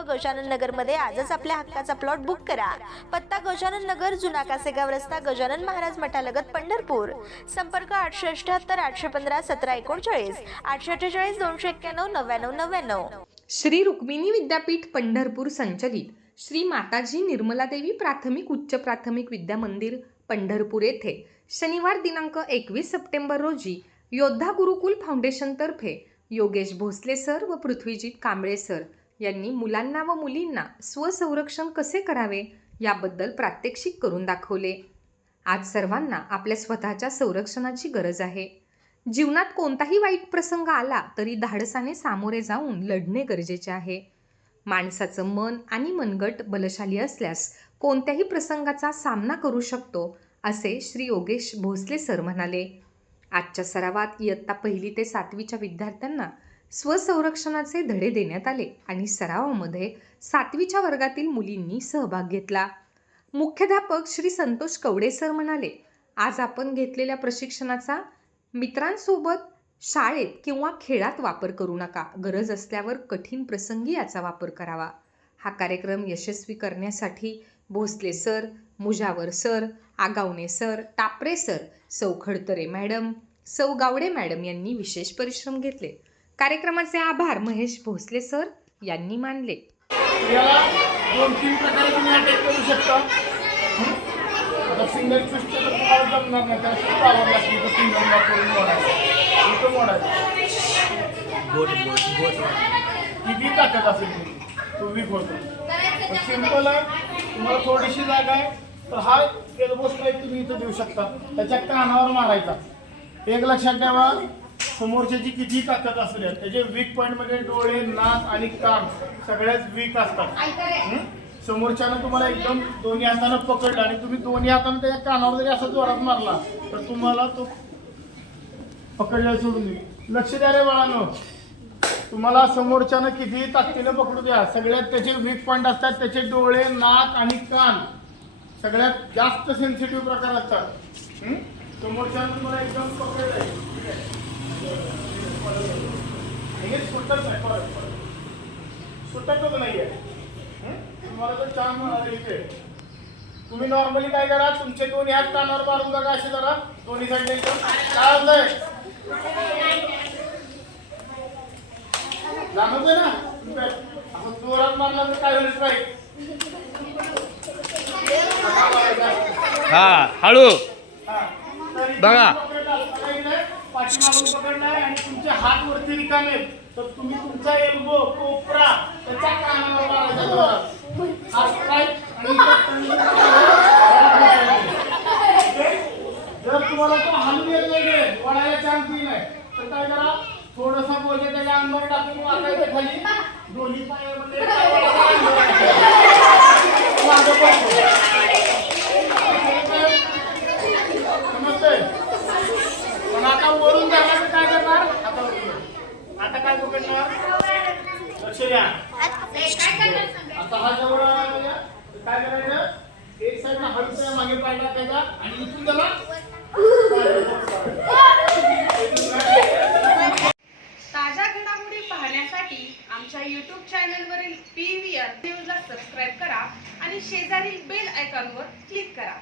गजानन नगरमध्ये आजच आपल्या हक्काचा प्लॉट बुक करा. पत्ता गजानन नगर जुना कासेगाव रस्ता गजानन महाराज मठालगत पंढरपूर. संपर्क आठशे अठ्याहत्तर आठशे पंधरा सतरा एकोणचाळीस. आठशे अठ्ठेचाळीस दोनशे एक्क्याण्णव नव्याण्णव नव्याण्णव. श्री रुक्मिणी विद्यापीठ पंढरपूर संचलित. श्री माताजी निर्मलादेवी प्राथमिक उच्च प्राथमिक विद्या मंदिर पंढरपूर येथे. शनिवार दिनांक एकवीस सप्टेंबर रोजी योद्धा गुरुकुल फाउंडेशनतर्फे योगेश भोसले सर व पृथ्वीजीत कांबळे सर यांनी मुलांना व मुलींना स्वसंरक्षण कसे करावे याबद्दल प्रात्यक्षिक करून दाखवले. आज सर्वांना आपल्या स्वतःच्या संरक्षणाची गरज आहे. जीवनात कोणताही वाईट प्रसंग आला तरी धाडसाने सामोरे जाऊन लढणे गरजेचे आहे. माणसाचं मन आणि मनगट बलशाली असल्यास कोणत्याही प्रसंगाचा सामना करू शकतो असे श्री योगेश भोसले सर म्हणाले. आजच्या सरावात इयत्ता पहिली ते सातवीच्या विद्यार्थ्यांना स्वसंरक्षणाचे धडे देण्यात आले आणि सरावामध्ये सातवीच्या वर्गातील मुलींनी सहभाग घेतला. मुख्याध्यापक श्री संतोष कवडे सर म्हणाले आज आपण घेतलेल्या प्रशिक्षणाचा मित्रांसोबत शाळेत किंवा खेळात वापर करू नका. गरज असल्यावर कठीण प्रसंगी याचा वापर करावा. हा कार्यक्रम यशस्वी करण्यासाठी Bhosale sir Mujawar sir Agawane sir Tapare sir सौ खडतरे मॅडम सौ गावडे मॅडम यांनी विशेष परिश्रम घेतले. कार्यक्रमाचे आभार महेश भोसले सर यांनी मानले. याला दोन तीन प्रकारे तुम्ही अटॅक करू शकता. आता सिंगल फिस्टचं तर तुम्हाला जमणार नाही त्याला खूप आवड लागली तर सिंगल वापरून मोडायचं. इथं मोडायचं. किती ताकद असेल तुम्ही तो वीक होतो सिंपल आहे तुम्हाला थोडीशी जागा आहे तर हा एल्बो स्ट्राईक तुम्ही इथं देऊ शकता. त्याच्या कानावर मारायचा. एक लक्षात ठेवा समोरच्याची किती ताकद असू द्या त्याचे वीक पॉईंटमध्ये डोळे नाक आणि कान सगळ्यात वीक असतात. हं? समोरच्यानं तुम्हाला एकदम दोन्ही हातानं पकडलं आणि तुम्ही दोन्ही हातानं त्याच्या कानावर जरी असं जोरात मारला तर तुम्हाला तो पकडला सोडून देईल. लक्ष द्या रे बाळांनो. तुम्हाला समोरच्यानं किती ताकदीनं पकडू द्या. सगळ्यात त्याचे वीक पॉईंट असतात त्याचे डोळे नाक आणि कान सगळ्यात जास्त सेन्सिटिव्ह प्रकार असतात. हं? समोरच्यानं तुम्हाला एकदम पकडलंय. हे सुटत नाही परत परत. सुटतच नाहीये. हं? तुम्हाला तर छान म्हणाले तुम्ही नॉर्मली काय करा तुमचे दोन्ही हात कानावर मारून बघा असे जरा दोन्ही साईड काय होतंय? जाणवतंय ना? असं जोरात मारला तर काय होईल strike? हा हळू. बघा. पाठीमागून पकडलाय आणि तुमचे हात वरती रिकामे तर तुम्ही तुमचा एल्बो कोपरा त्याच्या कानावर मारायचा हा strike जर तुम्हाला तो हलू येत नाही वळायला चान्स नाही. तर काय करा थोडसा बोलले त्याच्या अंगावर टाकून वाचायचं खाली. दोन्ही पायामध्ये मागं पडतो. समजतंय पण आता वरून झाला तर काय करणार आता वरून. आता काय पकडणार लक्ष द्या आता हा जवळ काय करायचं? एक साईड हलून मागे पाय टाकायचा आणि इथून त्याला ताज्या घडामोडी पाहण्यासाठी आमच्या यूट्यूब चॅनलवरील पी व्ही आर न्यूजला सबस्क्राईब करा आणि शेजारील बेल आयकॉनवर क्लिक करा.